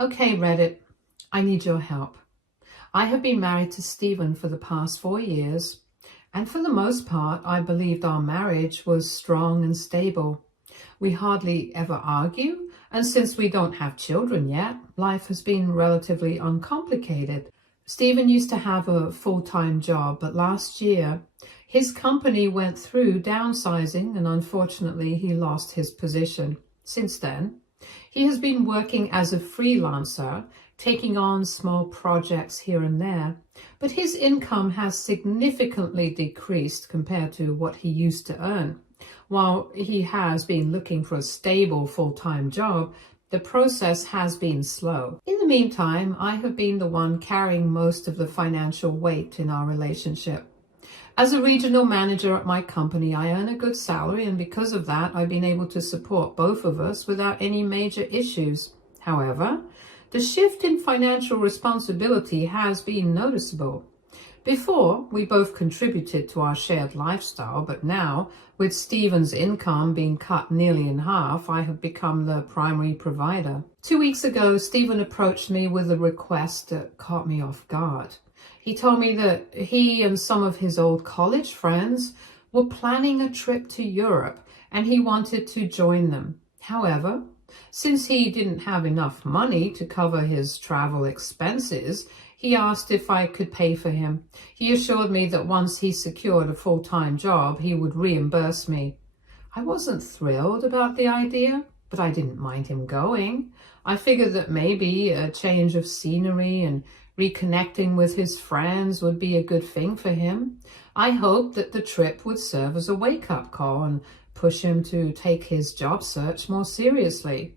Okay, Reddit, I need your help. I have been married to Stephen for the past 4 years, and for the most part, I believed our marriage was strong and stable. We hardly ever argue, and since we don't have children yet, life has been relatively uncomplicated. Stephen used to have a full-time job, but last year, his company went through downsizing, and unfortunately, he lost his position. Since then, he has been working as a freelancer, taking on small projects here and there, but his income has significantly decreased compared to what he used to earn. While he has been looking for a stable full-time job, the process has been slow. In the meantime, I have been the one carrying most of the financial weight in our relationship. As a regional manager at my company, I earn a good salary, and because of that, I've been able to support both of us without any major issues. However, the shift in financial responsibility has been noticeable. Before, we both contributed to our shared lifestyle, but now, with Stephen's income being cut nearly in half, I have become the primary provider. 2 weeks ago, Stephen approached me with a request that caught me off guard. He told me that he and some of his old college friends were planning a trip to Europe and he wanted to join them. However, since he didn't have enough money to cover his travel expenses, he asked if I could pay for him. He assured me that once he secured a full-time job, he would reimburse me. I wasn't thrilled about the idea, but I didn't mind him going. I figured that maybe a change of scenery and reconnecting with his friends would be a good thing for him. I hoped that the trip would serve as a wake-up call and push him to take his job search more seriously.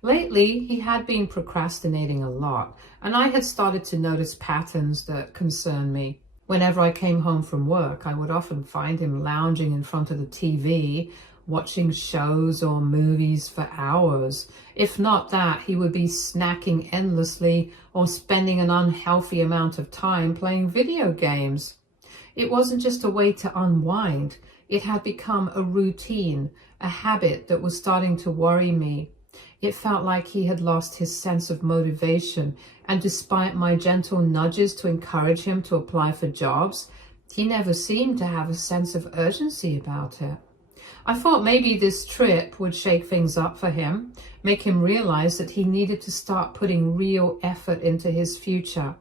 Lately, he had been procrastinating a lot, and I had started to notice patterns that concerned me. Whenever I came home from work, I would often find him lounging in front of the TV, watching shows or movies for hours. If not that, he would be snacking endlessly or spending an unhealthy amount of time playing video games. It wasn't just a way to unwind. It had become a routine, a habit that was starting to worry me. It felt like he had lost his sense of motivation, and despite my gentle nudges to encourage him to apply for jobs, he never seemed to have a sense of urgency about it. I thought maybe this trip would shake things up for him, make him realize that he needed to start putting real effort into his future.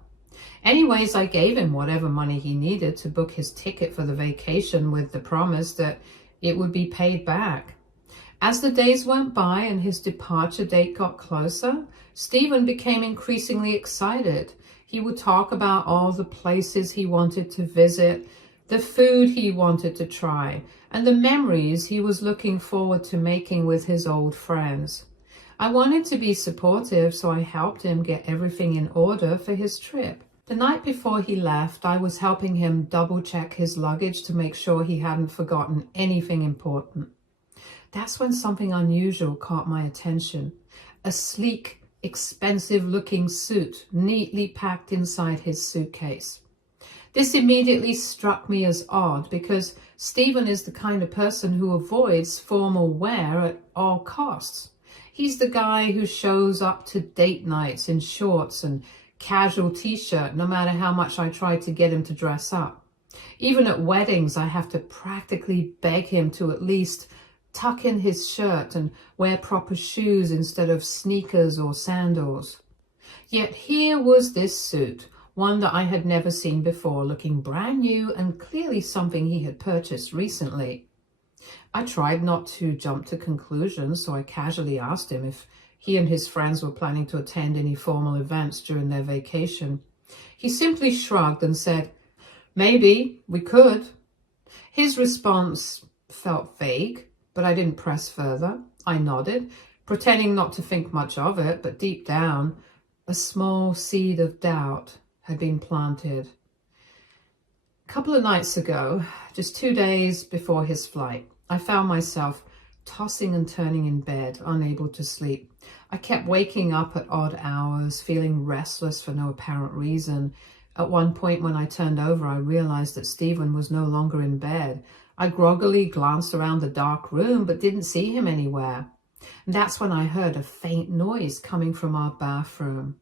Anyways, I gave him whatever money he needed to book his ticket for the vacation with the promise that it would be paid back. As the days went by and his departure date got closer, Stephen became increasingly excited. He would talk about all the places he wanted to visit, the food he wanted to try, and the memories he was looking forward to making with his old friends. I wanted to be supportive, so I helped him get everything in order for his trip. The night before he left, I was helping him double-check his luggage to make sure he hadn't forgotten anything important. That's when something unusual caught my attention. A sleek, expensive-looking suit neatly packed inside his suitcase. This immediately struck me as odd because Stephen is the kind of person who avoids formal wear at all costs. He's the guy who shows up to date nights in shorts and casual t-shirt no matter how much I try to get him to dress up. Even at weddings, I have to practically beg him to at least tuck in his shirt and wear proper shoes instead of sneakers or sandals. Yet here was this suit, one that I had never seen before, looking brand new and clearly something he had purchased recently. I tried not to jump to conclusions, so I casually asked him if he and his friends were planning to attend any formal events during their vacation. He simply shrugged and said, "Maybe, we could." His response felt vague, but I didn't press further. I nodded, pretending not to think much of it, but deep down, a small seed of doubt had been planted. A couple of nights ago, just 2 days before his flight, I found myself tossing and turning in bed, unable to sleep. I kept waking up at odd hours, feeling restless for no apparent reason. At one point when I turned over, I realized that Stephen was no longer in bed. I groggily glanced around the dark room, but didn't see him anywhere. And that's when I heard a faint noise coming from our bathroom.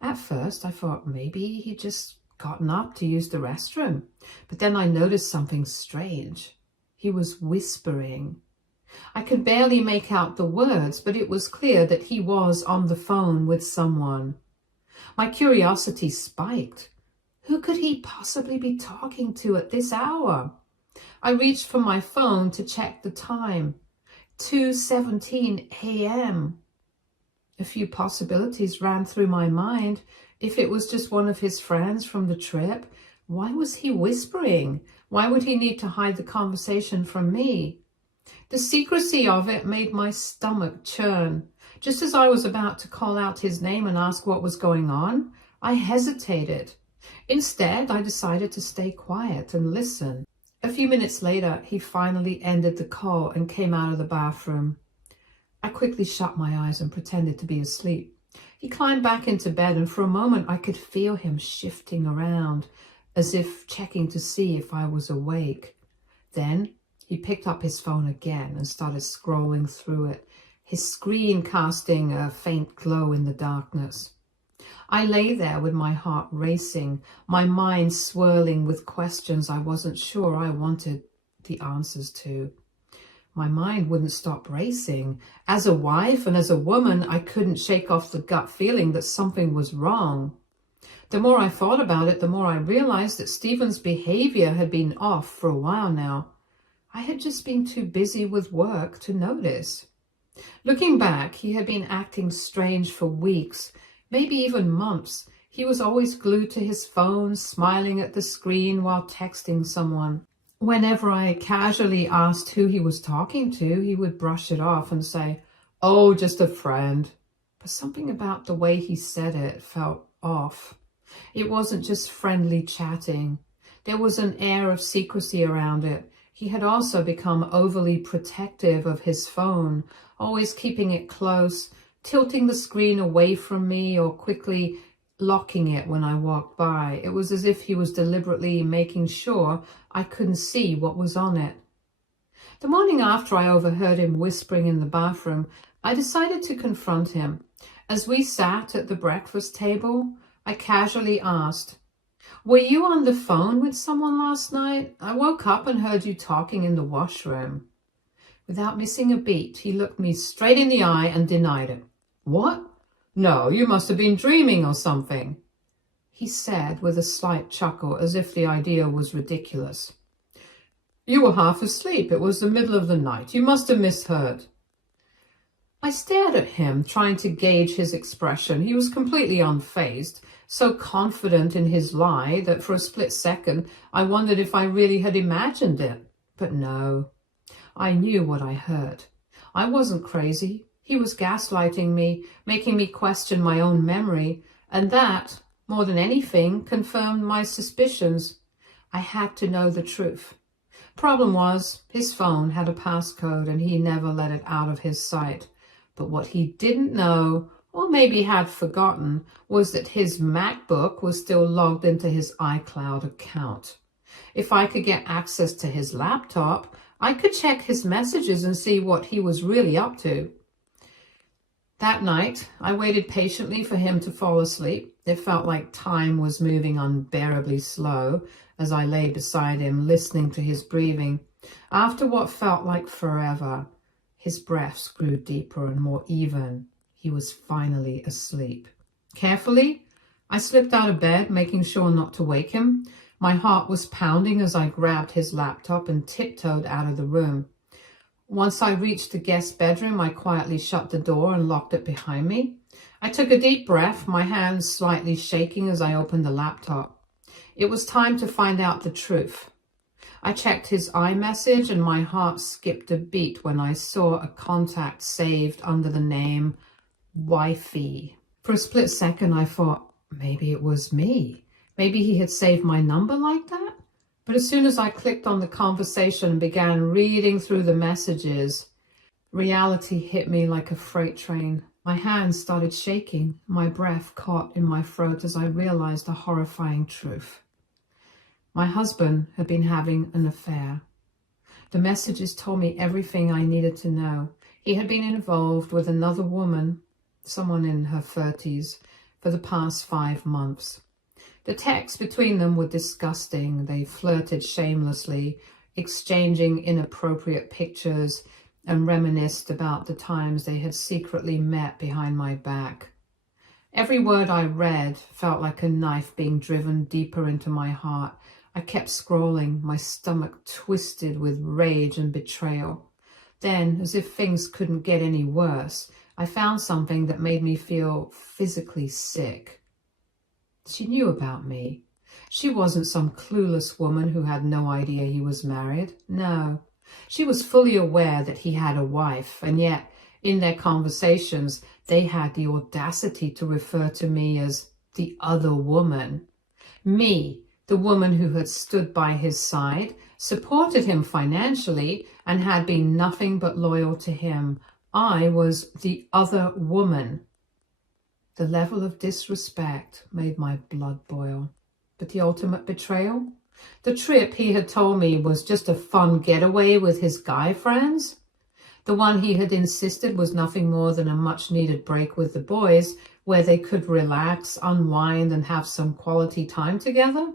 At first, I thought maybe he'd just gotten up to use the restroom. But then I noticed something strange. He was whispering. I could barely make out the words, but it was clear that he was on the phone with someone. My curiosity spiked. Who could he possibly be talking to at this hour? I reached for my phone to check the time. 2:17 a.m. A few possibilities ran through my mind. If it was just one of his friends from the trip, why was he whispering? Why would he need to hide the conversation from me? The secrecy of it made my stomach churn. Just as I was about to call out his name and ask what was going on, I hesitated. Instead, I decided to stay quiet and listen. A few minutes later, he finally ended the call and came out of the bathroom. I quickly shut my eyes and pretended to be asleep. He climbed back into bed, and for a moment I could feel him shifting around, as if checking to see if I was awake. Then he picked up his phone again and started scrolling through it, his screen casting a faint glow in the darkness. I lay there with my heart racing, my mind swirling with questions I wasn't sure I wanted the answers to. My mind wouldn't stop racing. As a wife and as a woman, I couldn't shake off the gut feeling that something was wrong. The more I thought about it, the more I realized that Stephen's behavior had been off for a while now. I had just been too busy with work to notice. Looking back, he had been acting strange for weeks, maybe even months. He was always glued to his phone, smiling at the screen while texting someone. Whenever I casually asked who he was talking to, he would brush it off and say, "Oh, just a friend." But something about the way he said it felt off. It wasn't just friendly chatting. There was an air of secrecy around it. He had also become overly protective of his phone, always keeping it close, tilting the screen away from me or quickly locking it when I walked by. It was as if he was deliberately making sure I couldn't see what was on it. The morning after I overheard him whispering in the bathroom, I decided to confront him. As we sat at the breakfast table, I casually asked, "Were you on the phone with someone last night? I woke up and heard you talking in the washroom." Without missing a beat, he looked me straight in the eye and denied it. "What? No, you must have been dreaming or something," he said with a slight chuckle, as if the idea was ridiculous. "You were half asleep. It was the middle of the night. You must have misheard." I stared at him, trying to gauge his expression. He was completely unfazed, so confident in his lie that for a split second I wondered if I really had imagined it. But no, I knew what I heard. I wasn't crazy. He was gaslighting me, making me question my own memory, and that, more than anything, confirmed my suspicions. I had to know the truth. Problem was, his phone had a passcode and he never let it out of his sight. But what he didn't know, or maybe had forgotten, was that his MacBook was still logged into his iCloud account. If I could get access to his laptop, I could check his messages and see what he was really up to. That night, I waited patiently for him to fall asleep. It felt like time was moving unbearably slow as I lay beside him, listening to his breathing. After what felt like forever, his breaths grew deeper and more even. He was finally asleep. Carefully, I slipped out of bed, making sure not to wake him. My heart was pounding as I grabbed his laptop and tiptoed out of the room. Once I reached the guest bedroom, I quietly shut the door and locked it behind me. I took a deep breath, my hands slightly shaking as I opened the laptop. It was time to find out the truth. I checked his iMessage and my heart skipped a beat when I saw a contact saved under the name Wifey. For a split second, I thought maybe it was me. Maybe he had saved my number like that. But as soon as I clicked on the conversation and began reading through the messages, reality hit me like a freight train. My hands started shaking. My breath caught in my throat as I realized the horrifying truth. My husband had been having an affair. The messages told me everything I needed to know. He had been involved with another woman, someone in her 30s, for the past 5 months. The texts between them were disgusting. They flirted shamelessly, exchanging inappropriate pictures, and reminisced about the times they had secretly met behind my back. Every word I read felt like a knife being driven deeper into my heart. I kept scrolling, my stomach twisted with rage and betrayal. Then, as if things couldn't get any worse, I found something that made me feel physically sick. She knew about me. She wasn't some clueless woman who had no idea he was married. No, she was fully aware that he had a wife, and yet, in their conversations, they had the audacity to refer to me as the other woman. Me, the woman who had stood by his side, supported him financially, and had been nothing but loyal to him. I was the other woman. The level of disrespect made my blood boil. But the ultimate betrayal? The trip he had told me was just a fun getaway with his guy friends? The one he had insisted was nothing more than a much-needed break with the boys, where they could relax, unwind, and have some quality time together?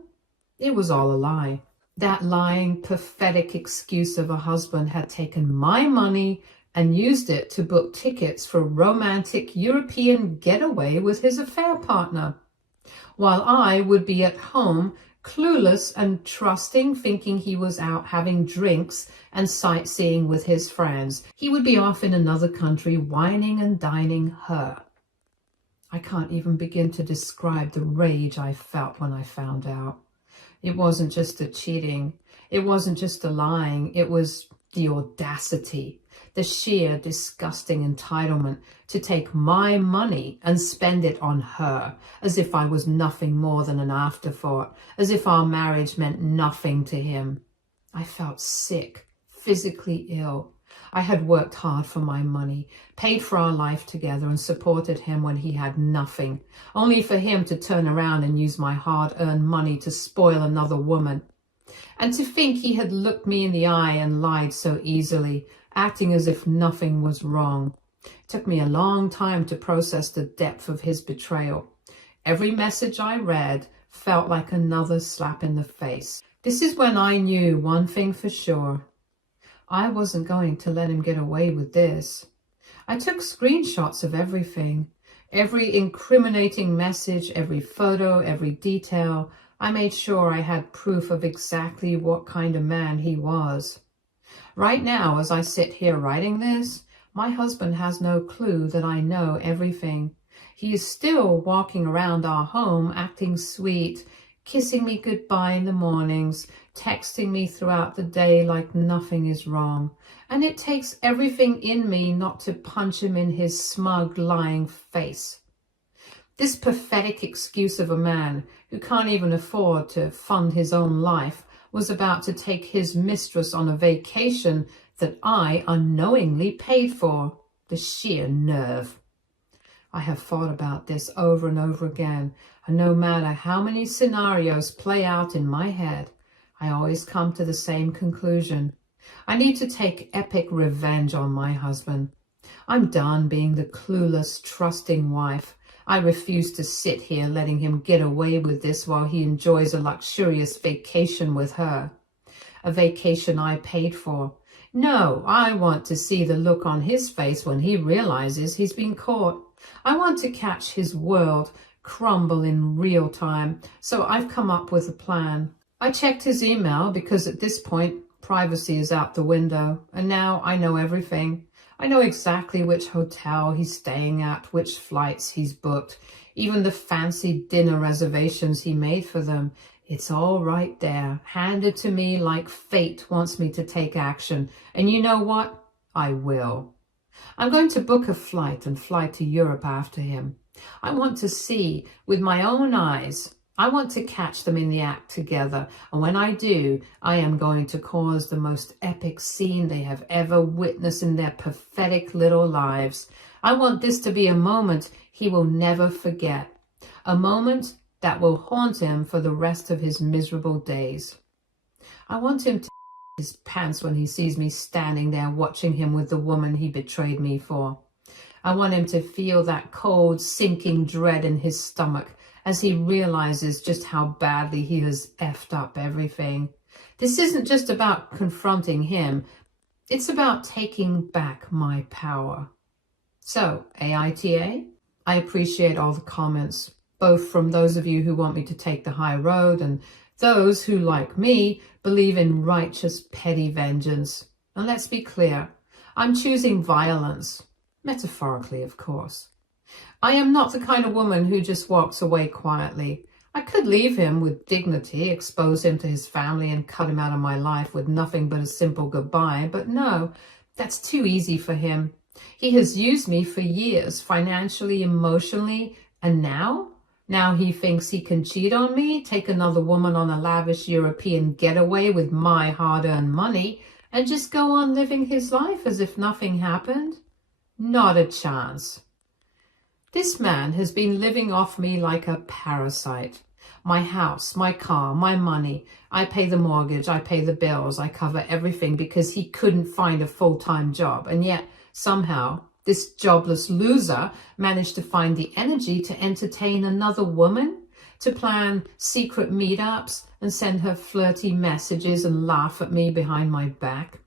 It was all a lie. That lying, pathetic excuse of a husband had taken my money and used it to book tickets for a romantic European getaway with his affair partner, while I would be at home, clueless and trusting, thinking he was out having drinks and sightseeing with his friends. He would be off in another country, whining and dining her. I can't even begin to describe the rage I felt when I found out. It wasn't just the cheating. It wasn't just the lying. It was the audacity, the sheer disgusting entitlement to take my money and spend it on her, as if I was nothing more than an afterthought, as if our marriage meant nothing to him. I felt sick, physically ill. I had worked hard for my money, paid for our life together, and supported him when he had nothing, only for him to turn around and use my hard-earned money to spoil another woman. And to think he had looked me in the eye and lied so easily, acting as if nothing was wrong. It took me a long time to process the depth of his betrayal. Every message I read felt like another slap in the face. This is when I knew one thing for sure. I wasn't going to let him get away with this. I took screenshots of everything, every incriminating message, every photo, every detail. I made sure I had proof of exactly what kind of man he was. Right now, as I sit here writing this, my husband has no clue that I know everything. He is still walking around our home, acting sweet, kissing me goodbye in the mornings, texting me throughout the day like nothing is wrong. And it takes everything in me not to punch him in his smug, lying face. This pathetic excuse of a man who can't even afford to fund his own life was about to take his mistress on a vacation that I unknowingly paid for. The sheer nerve. I have thought about this over and over again, and no matter how many scenarios play out in my head, I always come to the same conclusion. I need to take epic revenge on my husband. I'm done being the clueless, trusting wife. I refuse to sit here letting him get away with this while he enjoys a luxurious vacation with her. A vacation I paid for. No, I want to see the look on his face when he realizes he's been caught. I want to catch his world crumble in real time, so I've come up with a plan. I checked his email because at this point, privacy is out the window, and now I know everything. I know exactly which hotel he's staying at, which flights he's booked, even the fancy dinner reservations he made for them. It's all right there, handed to me like fate wants me to take action. And you know what? I will. I'm going to book a flight and fly to Europe after him. I want to see with my own eyes. I want to catch them in the act together, and when I do, I am going to cause the most epic scene they have ever witnessed in their pathetic little lives. I want this to be a moment he will never forget, a moment that will haunt him for the rest of his miserable days. I want him to his pants when he sees me standing there watching him with the woman he betrayed me for. I want him to feel that cold, sinking dread in his stomach as he realizes just how badly he has effed up everything. This isn't just about confronting him. It's about taking back my power. So, AITA, I appreciate all the comments, both from those of you who want me to take the high road and those who, like me, believe in righteous, petty vengeance. And let's be clear, I'm choosing violence, metaphorically, of course. I am not the kind of woman who just walks away quietly. I could leave him with dignity, expose him to his family and cut him out of my life with nothing but a simple goodbye, but no, that's too easy for him. He has used me for years, financially, emotionally, and now he thinks he can cheat on me, take another woman on a lavish European getaway with my hard-earned money, and just go on living his life as if nothing happened? Not a chance. This man has been living off me like a parasite. My house, my car, my money. I pay the mortgage, I pay the bills, I cover everything because he couldn't find a full-time job. And yet, somehow, this jobless loser managed to find the energy to entertain another woman, to plan secret meetups and send her flirty messages and laugh at me behind my back.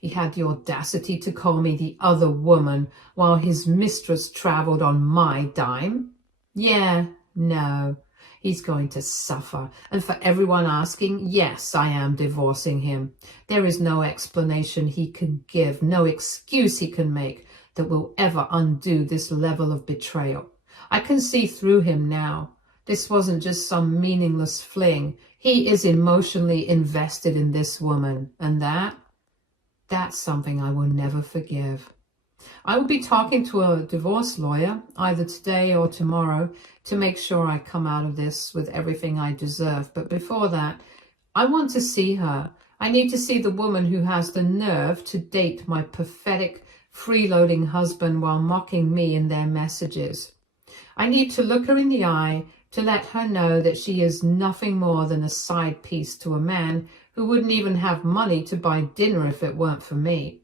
He had the audacity to call me the other woman while his mistress traveled on my dime. Yeah, no, he's going to suffer. And for everyone asking, yes, I am divorcing him. There is no explanation he can give, no excuse he can make that will ever undo this level of betrayal. I can see through him now. This wasn't just some meaningless fling. He is emotionally invested in this woman, and that's something I will never forgive. I will be talking to a divorce lawyer either today or tomorrow to make sure I come out of this with everything I deserve. But before that, I want to see her. I need to see the woman who has the nerve to date my pathetic, freeloading husband while mocking me in their messages. I need to look her in the eye to let her know that she is nothing more than a side piece to a man who wouldn't even have money to buy dinner if it weren't for me.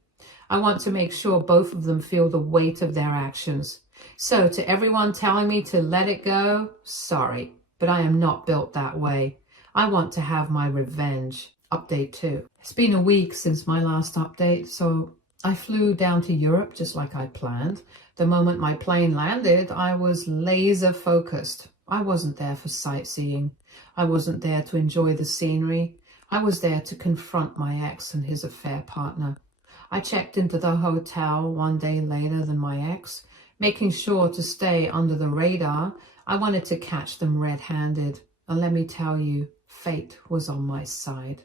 I want to make sure both of them feel the weight of their actions. So to everyone telling me to let it go, sorry, but I am not built that way. I want to have my revenge. Update 2. It's been a week since my last update, so I flew down to Europe just like I planned. The moment my plane landed, I was laser focused. I wasn't there for sightseeing. I wasn't there to enjoy the scenery. I was there to confront my ex and his affair partner. I checked into the hotel one day later than my ex, making sure to stay under the radar. I wanted to catch them red-handed. And let me tell you, fate was on my side.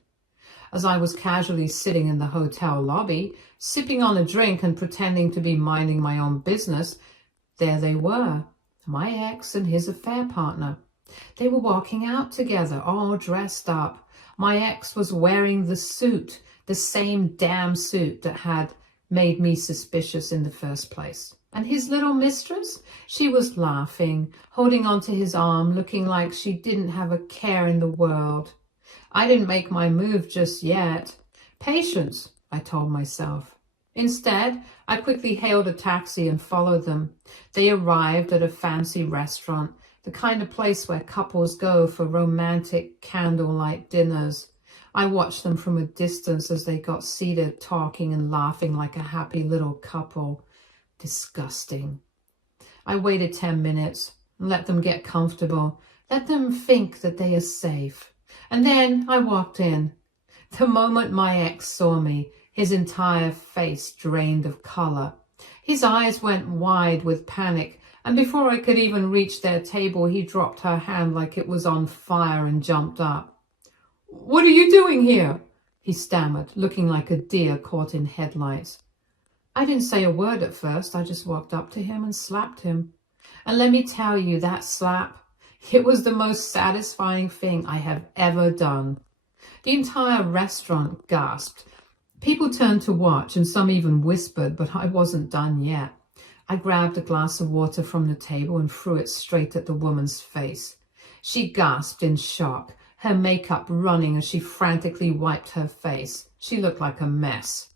As I was casually sitting in the hotel lobby, sipping on a drink and pretending to be minding my own business, there they were, my ex and his affair partner. They were walking out together, all dressed up. My ex was wearing the suit, the same damn suit that had made me suspicious in the first place. And his little mistress, she was laughing, holding onto his arm, looking like she didn't have a care in the world. I didn't make my move just yet. Patience, I told myself. Instead, I quickly hailed a taxi and followed them. They arrived at a fancy restaurant, the kind of place where couples go for romantic candlelight dinners. I watched them from a distance as they got seated, talking and laughing like a happy little couple. Disgusting. I waited 10 minutes and let them get comfortable. Let them think that they are safe. And then I walked in. The moment my ex saw me, his entire face drained of color. His eyes went wide with panic, and before I could even reach their table, he dropped her hand like it was on fire and jumped up. "What are you doing here?" he stammered, looking like a deer caught in headlights. I didn't say a word at first. I just walked up to him and slapped him. And let me tell you, that slap, it was the most satisfying thing I have ever done. The entire restaurant gasped. People turned to watch, and some even whispered, but I wasn't done yet. I grabbed a glass of water from the table and threw it straight at the woman's face. She gasped in shock, her makeup running as she frantically wiped her face. She looked like a mess.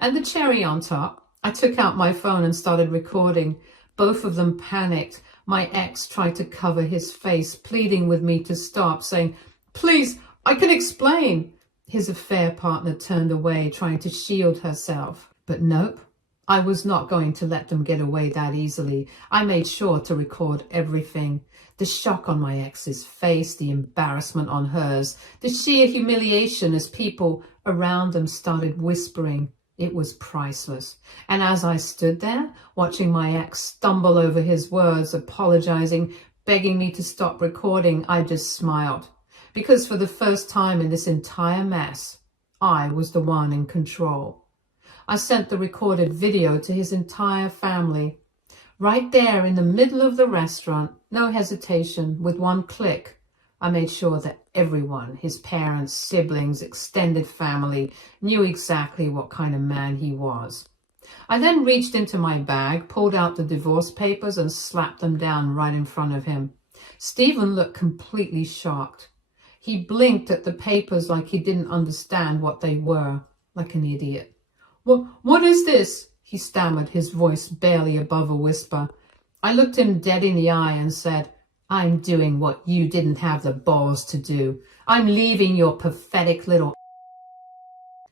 And the cherry on top, I took out my phone and started recording. Both of them panicked. My ex tried to cover his face, pleading with me to stop, saying, "Please, I can explain." His affair partner turned away, trying to shield herself. But nope, I was not going to let them get away that easily. I made sure to record everything. The shock on my ex's face, the embarrassment on hers, the sheer humiliation as people around them started whispering. It was priceless. And as I stood there, watching my ex stumble over his words, apologizing, begging me to stop recording, I just smiled. Because for the first time in this entire mess, I was the one in control. I sent the recorded video to his entire family. Right there in the middle of the restaurant, no hesitation, with one click, I made sure that everyone, his parents, siblings, extended family, knew exactly what kind of man he was. I then reached into my bag, pulled out the divorce papers and slapped them down right in front of him. Stephen looked completely shocked. He blinked at the papers like he didn't understand what they were, like an idiot. What is this?" he stammered, his voice barely above a whisper. I looked him dead in the eye and said, "I'm doing what you didn't have the balls to do. I'm leaving your pathetic little..."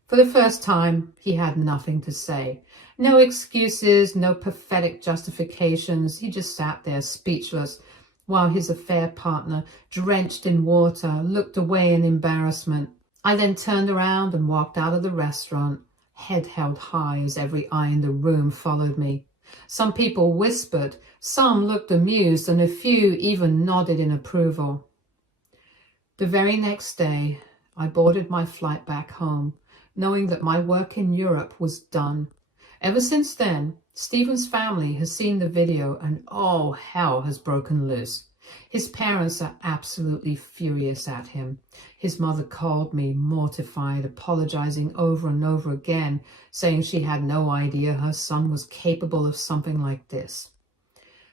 For the first time, he had nothing to say. No excuses, no pathetic justifications. He just sat there speechless, while his affair partner, drenched in water, looked away in embarrassment. I then turned around and walked out of the restaurant, head held high as every eye in the room followed me. Some people whispered, some looked amused, and a few even nodded in approval. The very next day, I boarded my flight back home, knowing that my work in Europe was done. Ever since then, Stephen's family has seen the video and oh, hell has broken loose. His parents are absolutely furious at him. His mother called me, mortified, apologizing over and over again, saying she had no idea her son was capable of something like this.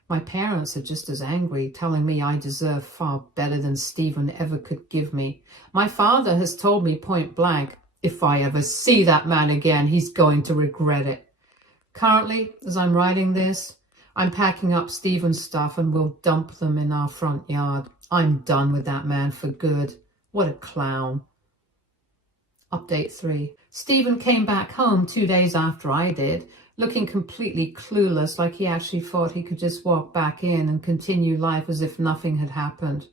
My parents are just as angry, telling me I deserve far better than Stephen ever could give me. My father has told me point blank, if I ever see that man again, he's going to regret it. Currently, as I'm writing this, I'm packing up Stephen's stuff and we'll dump them in our front yard. I'm done with that man for good. What a clown. Update 3. Stephen came back home 2 days after I did, looking completely clueless, like he actually thought he could just walk back in and continue life as if nothing had happened.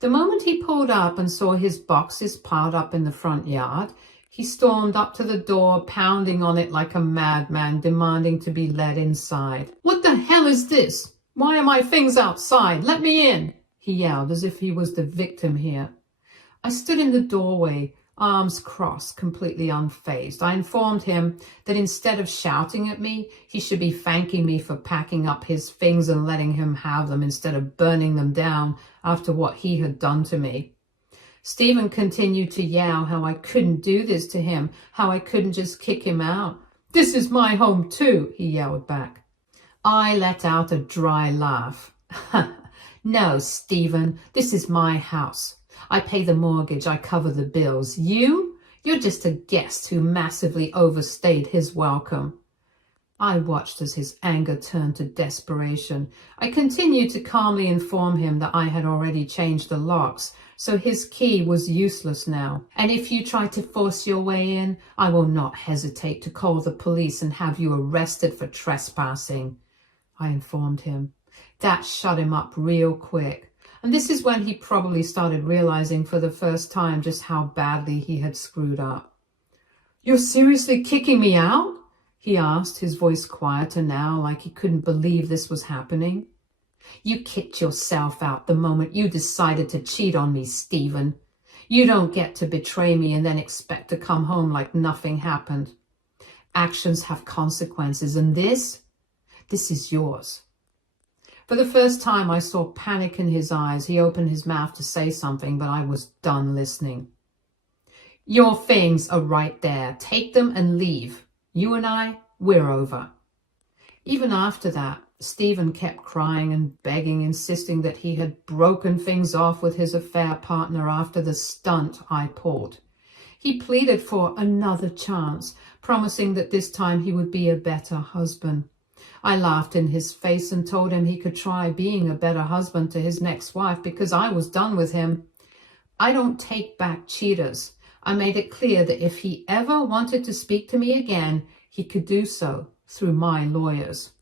The moment he pulled up and saw his boxes piled up in the front yard, he stormed up to the door, pounding on it like a madman, demanding to be let inside. "What the hell is this? Why are my things outside? Let me in!" he yelled, as if he was the victim here. I stood in the doorway, arms crossed, completely unfazed. I informed him that instead of shouting at me, he should be thanking me for packing up his things and letting him have them instead of burning them down after what he had done to me. Stephen continued to yell how I couldn't do this to him, how I couldn't just kick him out. "This is my home too," he yelled back. I let out a dry laugh. "No, Stephen, this is my house. I pay the mortgage, I cover the bills. You're just a guest who massively overstayed his welcome." I watched as his anger turned to desperation. I continued to calmly inform him that I had already changed the locks, so his key was useless now. "And if you try to force your way in, I will not hesitate to call the police and have you arrested for trespassing," I informed him. That shut him up real quick. And this is when he probably started realizing for the first time just how badly he had screwed up. "You're seriously kicking me out?" he asked, his voice quieter now, like he couldn't believe this was happening. "You kicked yourself out the moment you decided to cheat on me, Stephen. You don't get to betray me and then expect to come home like nothing happened. Actions have consequences, and this is yours." For the first time, I saw panic in his eyes. He opened his mouth to say something, but I was done listening. "Your things are right there. Take them and leave. You and I, we're over." Even after that, Stephen kept crying and begging, insisting that he had broken things off with his affair partner after the stunt I pulled. He pleaded for another chance, promising that this time he would be a better husband. I laughed in his face and told him he could try being a better husband to his next wife because I was done with him. I don't take back cheaters. I made it clear that if he ever wanted to speak to me again, he could do so through my lawyers.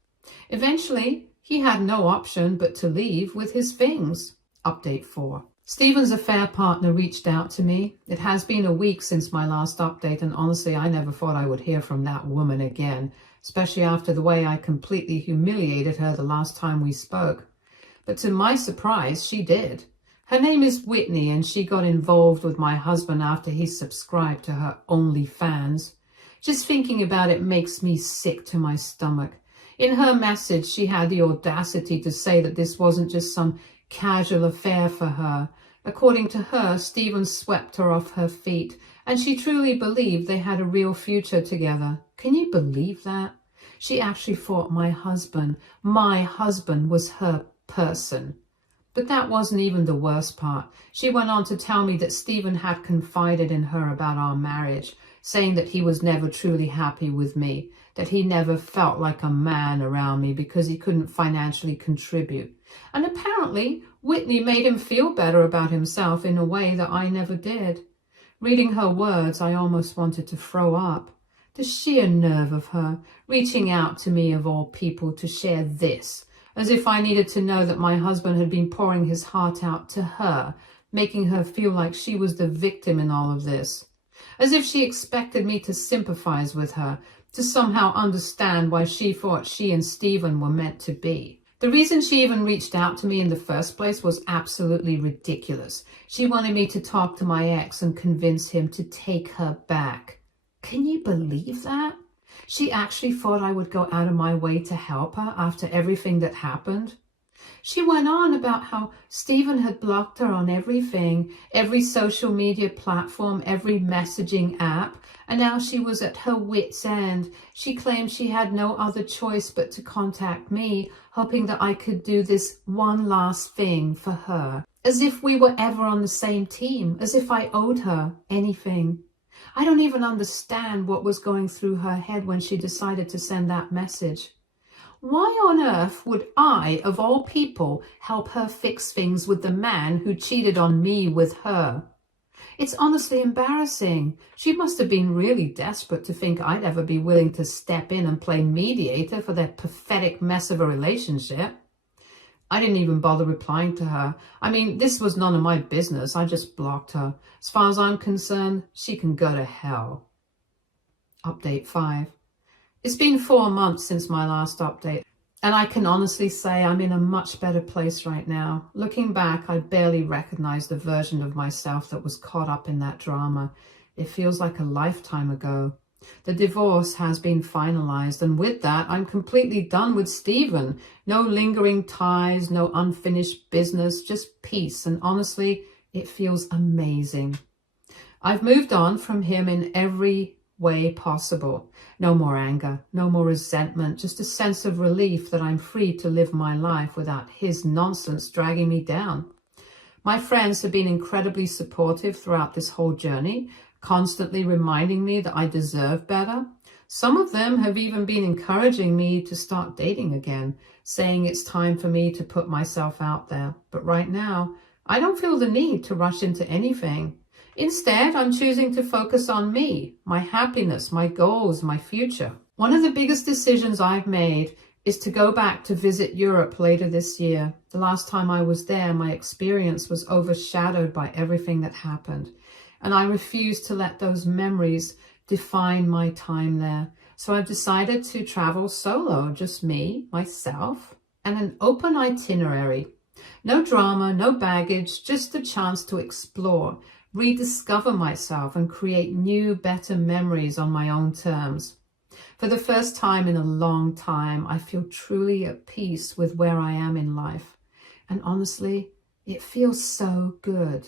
Eventually, he had no option but to leave with his things. Update 4. Stephen's affair partner reached out to me. It has been a week since my last update, and honestly, I never thought I would hear from that woman again, especially after the way I completely humiliated her the last time we spoke. But to my surprise, she did. Her name is Whitney, and she got involved with my husband after he subscribed to her OnlyFans. Just thinking about it makes me sick to my stomach. In her message, she had the audacity to say that this wasn't just some casual affair for her. According to her, Stephen swept her off her feet, and she truly believed they had a real future together. Can you believe that? She actually thought my husband was her person. But that wasn't even the worst part. She went on to tell me that Stephen had confided in her about our marriage, saying that he was never truly happy with me, that he never felt like a man around me because he couldn't financially contribute. And apparently, Whitney made him feel better about himself in a way that I never did. Reading her words, I almost wanted to throw up. The sheer nerve of her, reaching out to me of all people to share this, as if I needed to know that my husband had been pouring his heart out to her, making her feel like she was the victim in all of this. As if she expected me to sympathize with her, to somehow understand why she thought she and Stephen were meant to be. The reason she even reached out to me in the first place was absolutely ridiculous. She wanted me to talk to my ex and convince him to take her back. Can you believe that? She actually thought I would go out of my way to help her after everything that happened. She went on about how Stephen had blocked her on everything, every social media platform, every messaging app, and now she was at her wit's end. She claimed she had no other choice but to contact me, hoping that I could do this one last thing for her, as if we were ever on the same team, as if I owed her anything. I don't even understand what was going through her head when she decided to send that message. Why on earth would I, of all people, help her fix things with the man who cheated on me with her? It's honestly embarrassing. She must have been really desperate to think I'd ever be willing to step in and play mediator for their pathetic mess of a relationship. I didn't even bother replying to her. I mean, this was none of my business. I just blocked her. As far as I'm concerned, she can go to hell. Update 5. It's been 4 months since my last update, and I can honestly say I'm in a much better place right now. Looking back, I barely recognize the version of myself that was caught up in that drama. It feels like a lifetime ago. The divorce has been finalized, and with that, I'm completely done with Stephen. No lingering ties, no unfinished business, just peace, and honestly, it feels amazing. I've moved on from him in every way possible. No more anger, no more resentment, just a sense of relief that I'm free to live my life without his nonsense dragging me down. My friends have been incredibly supportive throughout this whole journey, constantly reminding me that I deserve better. Some of them have even been encouraging me to start dating again, saying it's time for me to put myself out there. But right now, I don't feel the need to rush into anything. Instead, I'm choosing to focus on me, my happiness, my goals, my future. One of the biggest decisions I've made is to go back to visit Europe later this year. The last time I was there, my experience was overshadowed by everything that happened, and I refuse to let those memories define my time there. So I've decided to travel solo, just me, myself, and an open itinerary. No drama, no baggage, just a chance to explore, rediscover myself and create new, better memories on my own terms. For the first time in a long time, I feel truly at peace with where I am in life. And honestly, it feels so good.